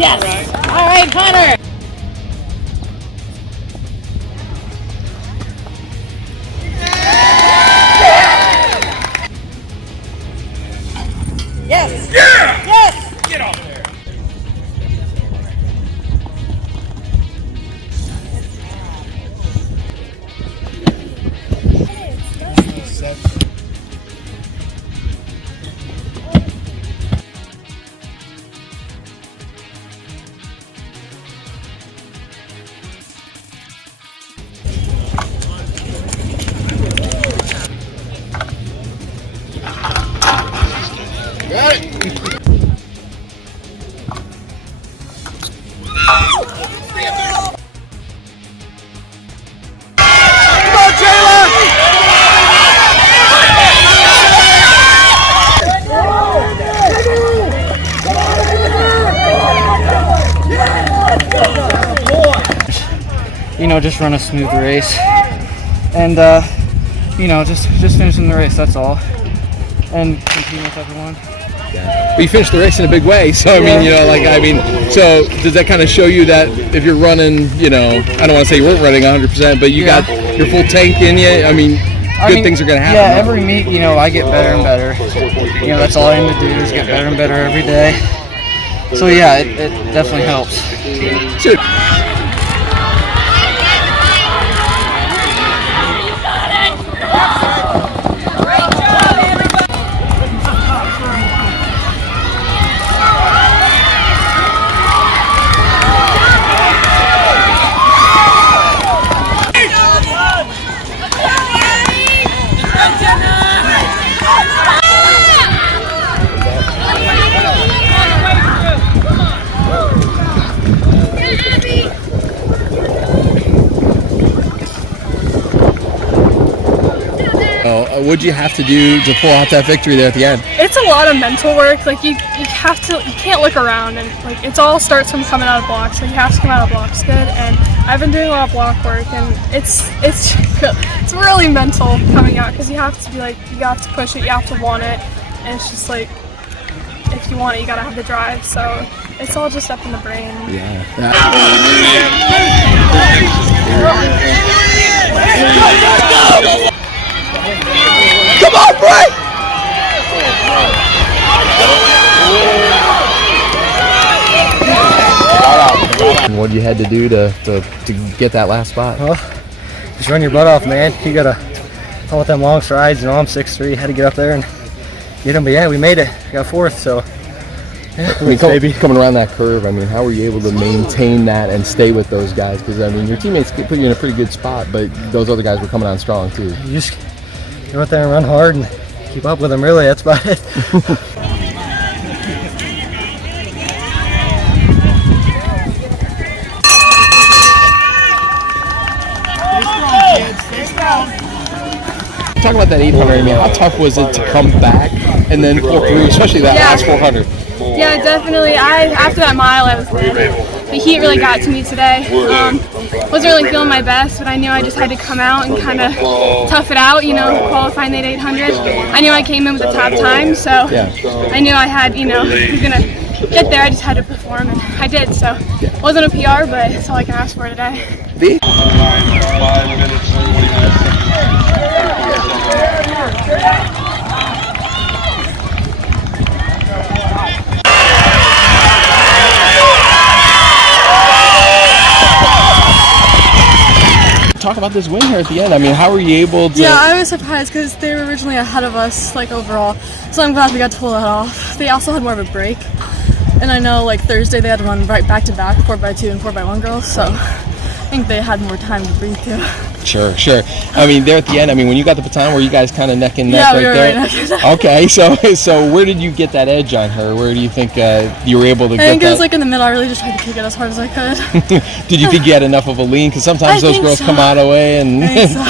Yes! All right, Hunter! Yes! Yeah! Yes! Get off there! Got it! Come on, Jayla! You know, just run a smooth race, and you know, just finishing the race. That's all, and continue with everyone. Yeah. But you finished the race in a big way, so I mean, you know, like so does that kind of show you that if you're running, you know, I don't want to say you weren't running 100%, but you got your full tank in you. I mean, good things are going to happen. Yeah, every meet, you know, I get better and better. You know, that's all I aim to do is get better and better every day. So yeah, it definitely helps. Sure. What'd you have to do to pull out that victory there at the end? It's a lot of mental work. Like you can't look around, and like it all starts from coming out of blocks. Like you have to come out of blocks good, and I've been doing a lot of block work, and it's really mental coming out because you have to be like, you have to push it, you have to want it, and it's just like, if you want it, you gotta have the drive. So it's all just up in the brain. Yeah. Come on, Bray! What you had to do to get that last spot? Well, just run your butt off, man. You gotta all with them long strides. You know, I'm 6'3", had to get up there and get them. But yeah, we made it. Got fourth, so yeah, I mean, coming around that curve, I mean, how were you able to maintain that and stay with those guys? Because I mean, your teammates put you in a pretty good spot, but those other guys were coming on strong too. You just go out there and run hard and keep up with them. Really, that's about it. Talk about that 800. I mean, how tough was it to come back and then pull through, especially that last 400? Yeah, definitely. After that mile, I was the heat really got to me today. Wasn't really feeling my best, but I knew I just had to come out and kind of tough it out. You know, qualifying that 800. I knew I came in with the top time, so I knew I had, you know, I was gonna get there. I just had to perform, and I did. So it wasn't a PR, but it's all I can ask for today. Talk about this win here at the end. I mean, how were you able to... Yeah, I was surprised because they were originally ahead of us, like, overall. So I'm glad we got to pull that off. They also had more of a break. And I know, like, Thursday they had to run right back-to-back, 4x2 and 4x1 girls. So I think they had more time to breathe, too. Sure. I mean, there at the end, I mean, when you got the baton, were you guys kind of neck and neck right there? Right neck and neck. Okay, so where did you get that edge on her? Where do you think you were able to get that? I think it was like in the middle. I really just tried to kick it as hard as I could. Did you think you had enough of a lean? Because sometimes those girls come out of the way and... I think so.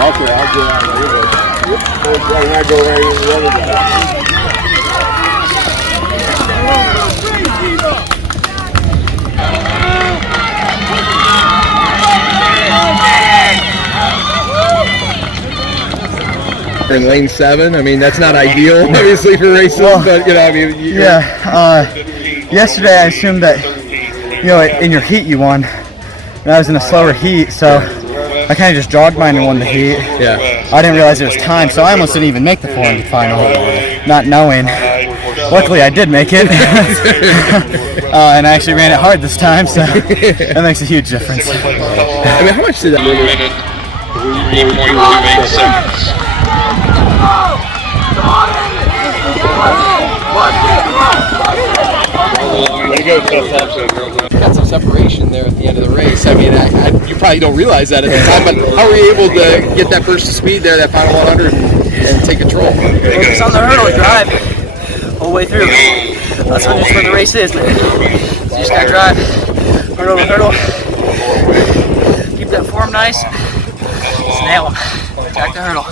Okay, I'll get out you're in lane 7. I mean, that's not ideal, obviously, for races, but, you know, I mean... Yesterday I assumed that, you know, in your heat you won. And I was in a slower heat, so I kind of just jogged mine and won the heat. Yeah. I didn't realize it was time, so I almost didn't even make the 400 final, not knowing. Luckily, I did make it, and I actually ran it hard this time, so that makes a huge difference. I mean, how much did that... 3.28 seconds. Got some separation there at the end of the race. I mean, you probably don't realize that at the time, but how were you able to get that burst of speed there, that final 100, and take control? Well, it's on the hurdle drive all the way through. That's where the race is, man. You just gotta drive hurdle to hurdle. Keep that form nice. Just nail them. Attack the hurdle.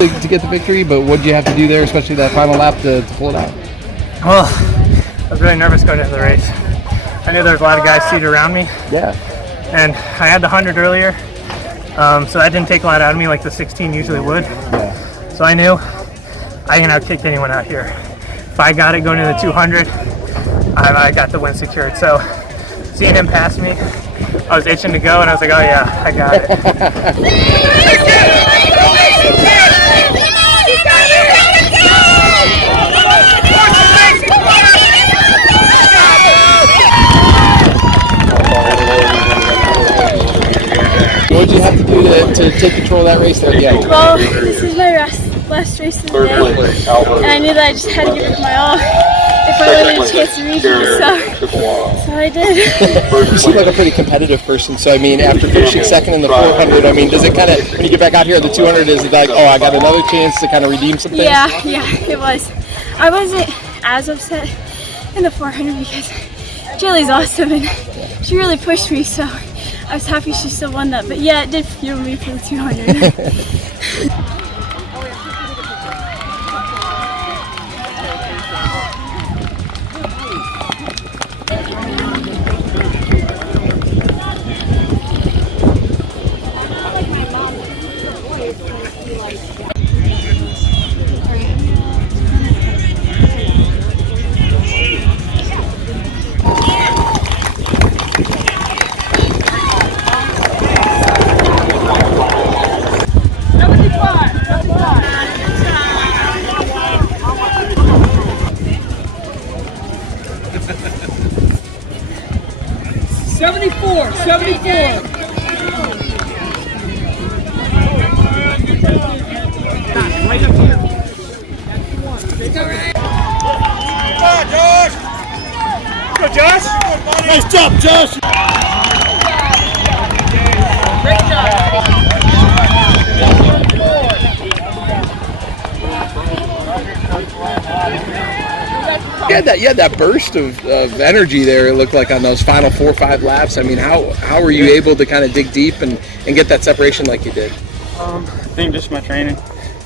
To get the victory, but what did you have to do there, especially that final lap, to pull it out? Well, I was really nervous going into the race. I knew there was a lot of guys seated around me. Yeah. And I had the 100 earlier, so that didn't take a lot out of me like the 16 usually would. Yeah. So I knew I can outkick anyone out here. If I got it going into the 200, I got the win secured. So seeing him pass me, I was itching to go, and I was like, oh yeah, I got it. What did you have to do to take control of that race there at the end? Well, this is my last race of the day, and I knew that I just had to give it my all if I wanted a chance to reach it, so I did. You seem like a pretty competitive person, so I mean, after finishing second in the 400, I mean, does it kind of, when you get back out here at the 200, is it like, oh, I got another chance to kind of redeem some things? Yeah, it was. I wasn't as upset in the 400 because Jilly's awesome, and she really pushed me, so I was happy she still won that. But yeah, it did fuel me for the 200. Nice job, Josh. You had that burst of energy there, it looked like, on those final 4 or 5 laps. I mean, how were you able to kind of dig deep and get that separation like you did? I think just my training.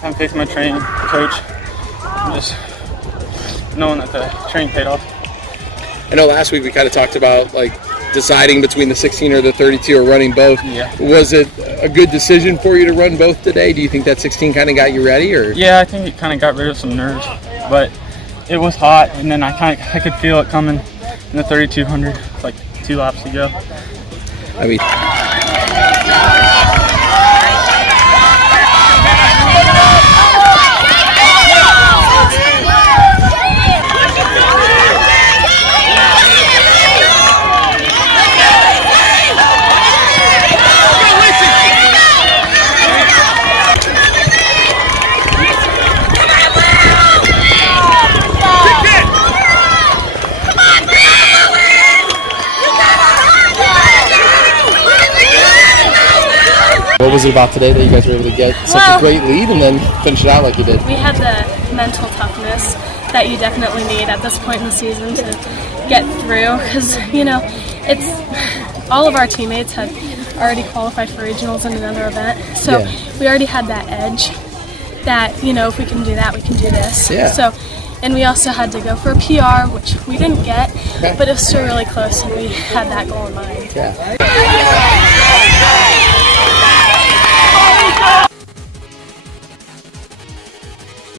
I'm facing my training coach. Just knowing that the training paid off. I know last week we kind of talked about like deciding between the 16 or the 32 or running both. Yeah. Was it a good decision for you to run both today? Do you think that 16 kind of got you ready, or? Yeah, I think it kind of got rid of some nerves, but it was hot, and then I could feel it coming in the 3200, like 2 laps to go. I mean. What was it about today that you guys were able to get such a great lead and then finish it out like you did? We had the mental toughness that you definitely need at this point in the season to get through, because, you know, it's all of our teammates had already qualified for regionals in another event, so we already had that edge. that, you know, if we can do that, we can do this. Yeah. So, and we also had to go for a PR, which we didn't get, but it was still really close, and we had that goal in mind. Yeah.